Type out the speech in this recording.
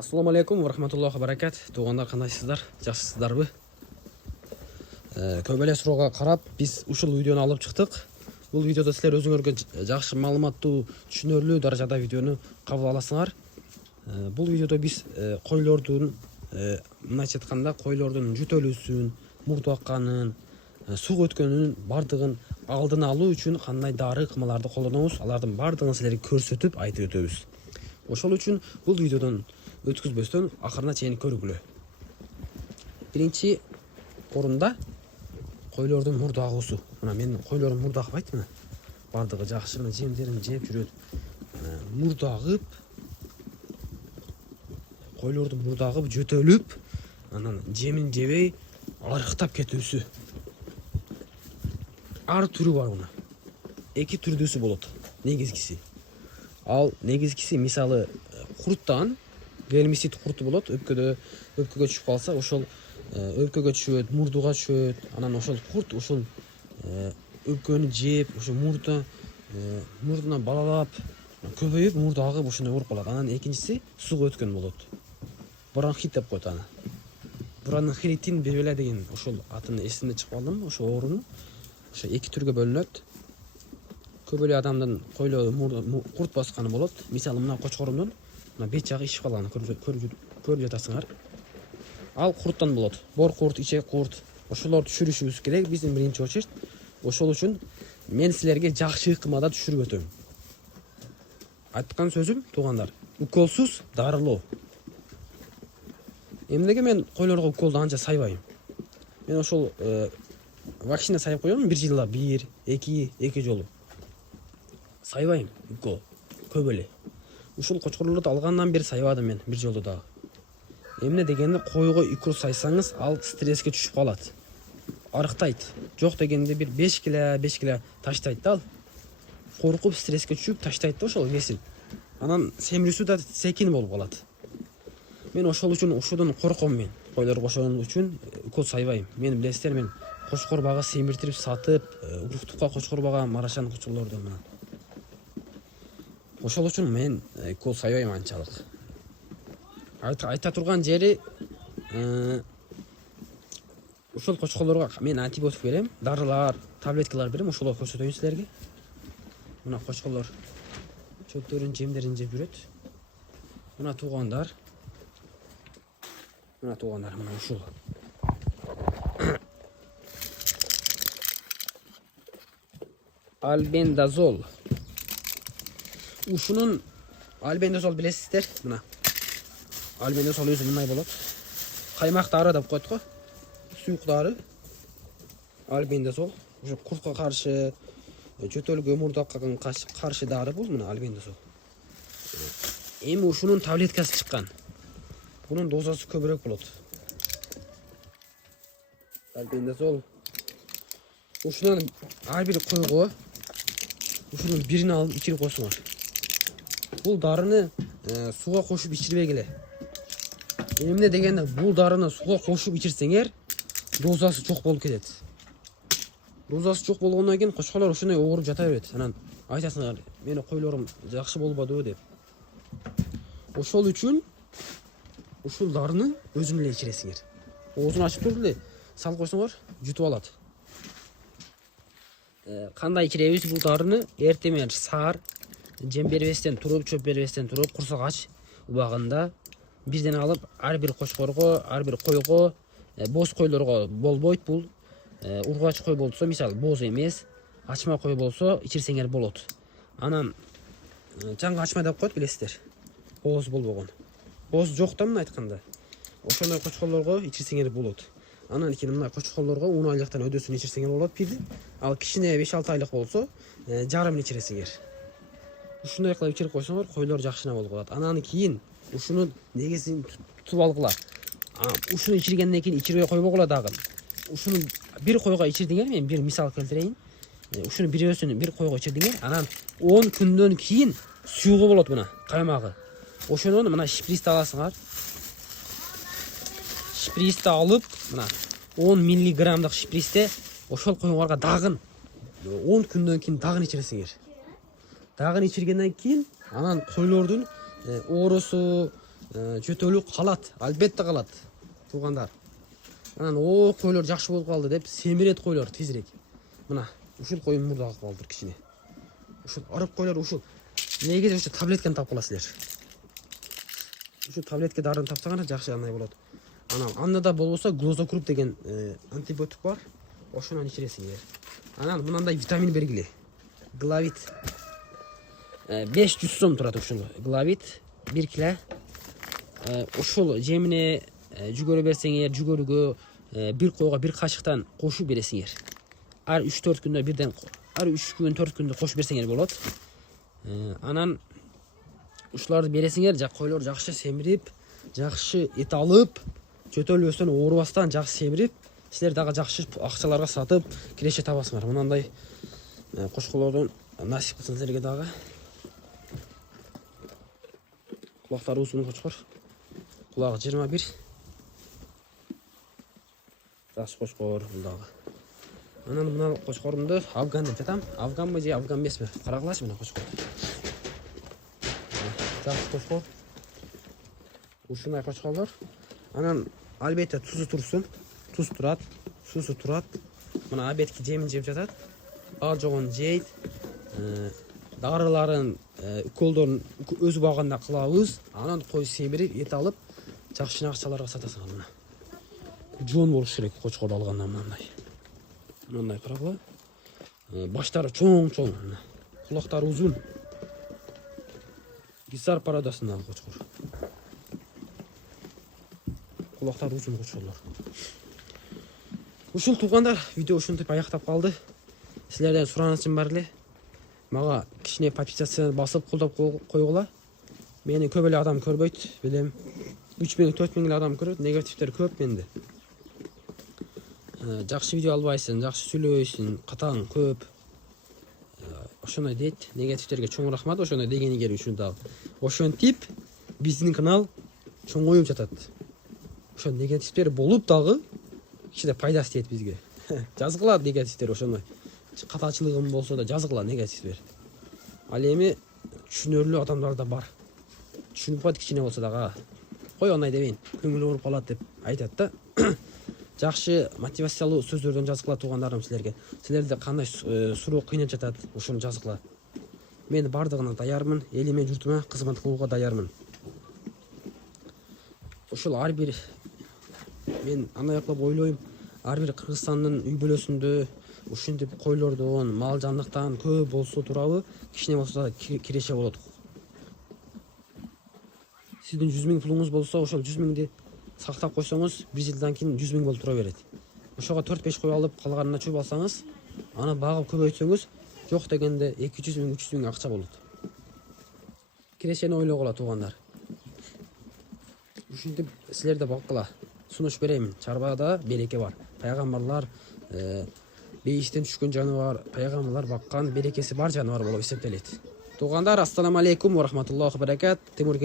Assalamu alaikum wa rahmatullohi wa barakatuh. Туғандар қандайсыздар? Жақсысыздарбы? Көп эле сурооға қарап, біз ушул видеоны алып шықтық. Бұл видеода сілер өзіңерге жақсы маалыматтуу, түшүнөрлүү даражада видеоны кабыл аласыңар. Бұл видеода біз койлордун, мындайча айтканда, койлордун жөтөлүүсүн, мурду акканын, суг өткөнүнүн бардыгын алдын алуу үчүн кандай дары ыкмаларды колдонобуз, алардын бардыгын силерге көрсөтүп айтып өтөбүз. Ошол үчүн бул видеодон өткізбөстөн акырына чейин көргүлө. Биринчи орунда койлордун мурдагуусу. Мына мен койлорум мурдагыбайт, мына бардыгы жакшы, мына жемдерин жеп жүрөт. Мурдагып, койлордун мурдагып жөтөлүп, анан жемин жебей арыктап кетүүсү. Ар түрү бар мына. Эки түрдүүсү болот. Негизгиси. Ал негизгиси мисалы курттан гермисид курту болот, өпкөгө түшүп калса, ошол өпкөгө түшөт, мурдуга түшөт. Анан ошол курт ошол өпкөнү жеп, ошо мурдуна балалап, көбөйүп, мурду агып ошондой ооруп калат. Анан экинчиси суга өткөн болот. Бронхит деп коет аны. Бронхитин бебеле деген ошол атын эсимде чыгып калдым, ошо оорунун. Ошо эки түргө бөлүнөт. Көп эле адамдын койлору курт басканы болот. Мисалы мына кочкорумдун мына бет жагы ишип калган, көрүп жатасыңар. Ал курттан болот. Бор курт, ичек курт. Ошолорду түшүрүшүбүз керек биздин биринчи очередь. Ошол үчүн мен силерге жакшы ыкмада түшүрүп өтөм. Айткан сөзүм, туугандар, уколсуз дарылоо. Эмнеге мен койлорго уколду анча сайбайм? Мен ошол вакцина сайып коём бир жылда 1-2 жолу. Сайбайм укол көп эле. Ушул кочкорлорду алгандан бери сайбадым мен бир жолу дагы. Эмне дегенде койго укол сайсаңыз, ал стресске түшүп калат. Арыктайт. Жок дегенде бир 5 кило таштайт да ал. Коркуп стресске түшүп таштайт да ошол весин. Анан семирүүсү да секин болуп калат. Мен ошол үчүн ушудан корком мен. Койлорго ошол үчүн укол сайбайм. Мен билесиздер, мен кочкор бага семиртирип сатып, уруктукка кочкор бага марашан кочкорлорду мына. Ошол үчүн мен укол сайбайм анчалык. Айта турган жери, ошол кочкорлорго мен антибиотик берем, дарылар, таблеткалар берем, ошолорду көрсөтөйүн силерге. Мына кочкорлор чөптөрүн, жемдерин жеп жүрөт. Мына туугандар. Мына ушул. Альбендазол. Ушунун альбендазол билесиздер, мына. Альбендазол өзү мындай болот. Каймак дары деп коет го. Сүйүк дары. Альбендазол. Ошо куртка каршы, жөтөлгө, мурдакка каршы дары бул, мына альбендазол. Эми ушунун таблеткасы чыккан. Бунун дозасы көбүрөөк болот. Альбендазол. Ушунан ар бир койго ушунун бирин алып ичирип койсоңор. Бул дарыны суга кошуп ичирбегиле. Эмне дегенде бул дарыны суга кошуп ичирсеңер, дозасы жок болуп кетет. Дозасы жок болгондон кийин кочкорлор ошондой ооруп жата берет. Анан айтасыңар, мени койлорум жакшы болбоду деп. Ошол үчүн ушул дарыны өзүң эле ичиресиңер. Оозун ачып туруп эле салып койсоңор, жутуп алат. Кандай ичиребиз бул дарыны? Эртемен саар, жем бербестен туруп, чөп бербестен туруп, курсак ач убагында бирден алып, ар бир кочкорго, ар бир койго, боз койлорго болбойт бул. Ургач кой болсо, мисалы боз эмес, ачма кой болсо ичирсеңер болот. Анан жаңы ачма деп коет, билесиздер. Боз болбогон. Боз жок да мына айтканда. Ошондой кочкорлорго ичирсеңер болот. Анан кийин мына кочкорлорго 10 айлыктан өдөсүн ичирсеңер болот бирди. Ал кичине 5-6 айлык болсо, жарымын ичиресиңер. Ушундай кылып ичирип койсоңор, койлор жакшына болуп калат. Анан кийин ушунун негизин тутуп алгыла. Ушуну ичиргенден кийин ичирбей койбогула дагы. Ушуну бир койго ичирдиңер, мен бир мисал келтирейин. Ушуну бирөөсүн бир койго ичирдиңер, анан 10 күндөн кийин сүйгү болот мына, каймагы. Ошону мына шприцти аласыңар. Шприцти алып, мына 10 миллиграммдык шприцте ошол койгорго дагын 10 күндөн кийин дагын ичиресиңер. Дагын ичиргенден кийин анан койлордун оорусу, жөтөлүк калат, албетте калат туугандар. Анан о койлор жакшы болуп калды деп семирет койлор тезирээк. Мына ушул коюм мурда калдыр кичине. Ушул арып койлор ушул. Негизи ушу таблетканы тапып каласыздар. Ушу таблетка дарын тапсаңар жакшы андай болот. Анан анда да болбосо глозокруп деген антибиотик бар. Ошонун ичиресиңер. Анан мынандай витамин бергиле. Главит 500 сом турат ушул. Главит 1 кило. Ушул жемине жүгөрү берсеңер, жүгөрүгө бир койго бир кашыктан кошуп бересиңер. Ар 3-4 күндө бирден, ар 3 күн 4 күндө кошуп берсеңер болот. Анан ушуларды бересиңер, койлор жакшы семирип, жакшы эт алып, жөтөлбөстөн, оорубастан жакшы семирип, силер дагы жакшы акчаларга сатып, киреше табасыңар. Мынандай кошколордон насип кылсын силерге дагы. Кулактары узун кочкор. Кулагы 21. Жакшы кочкор бул дагы. Анан мына кочкорумду афган деп жатам. Афганбы же афган эмеспи? Карагылачы мына кочкор. Жакшы кочкор. Ушундай кочкорлор. Анан албетте тузу турсун. Туз турат, суусу турат. Мына абетки жемин жеп жатат. Ал жогон жейт. Дарыларын, уколдорун өз убагында кылабыз. Анан кой семирип, эт алып, жакшы акчаларга сатасыңар мына. Жон болуш керек кочкор алгандан мындай. Мындай карагыла. Баштары чоң-чоң. Кулактары узун. Гисар парадасындагы кочкор. Кулактары узун кочкорлор. Ушул туугандар, видео ушинтип аяктап калды. Силерден суранычым бар эле. Мага кичине подписаться басып колдоп койгула. Мени көп эле адам көрбөйт, билем. 3000-4000 эле адам көрөт, негативдер көп менде. Жакшы видео албайсың, жакшы сүйлөбөйсүң, катаң көп. Ошондой дейт, негативдерге чоң рахмат, ошондой дегениңер үчүн дагы. Ошентип биздин канал чоңоюп жатат. Ошо негативдер болуп дагы кичине пайдасы тиет бизге. Жазгыла негативдер ошондой. Катачылыгым болсо да жазгыла негативдер. Ал эми түшүнөрлүү адамдар да бар. Түшүнүп калат кичине болсо дагы. Кой оңай дебейин, көңүл ооруп калат деп айтат да. Жакшы мотивациялуу сөздөрдөн жазгыла туугандарым силерге. Силерде кандай суроо кыйнап жатат, ошону жазгыла. Мен бардыгына даярмын, элиме, журтума кызмат кылууга даярмын. Ошол ар бир мен андайлап ойлойм, ар бир Кыргызстандын үй бүлөсүндө ушинтип койлордон, мал жандыктан көп болсо турабы, кичине болсо да киреше болот. Сиздин 100 000 пулуңуз болсо, ошол 100 000ди сактап койсоңуз, 1 жылдан кийин 100 000 болуп тура берет. Ошого 4-5 кой алып, калганына чөп алсаңыз, аны багып көбөйтсөңүз, жок дегенде 200 000, 300 000 акча болот. Кирешени ойлогула туугандар. Ушинтип силерде балкыла. Сунуш берейин. Чарбада береке бар. Пайгамбарлар бейиштен түшкөн жаныбар, пайгамбарлар баккан берекеси бар жаныбар болуп эсептелет. Туугандар, ассаламу алейкум ва рахматуллахи ва баракат. Тимур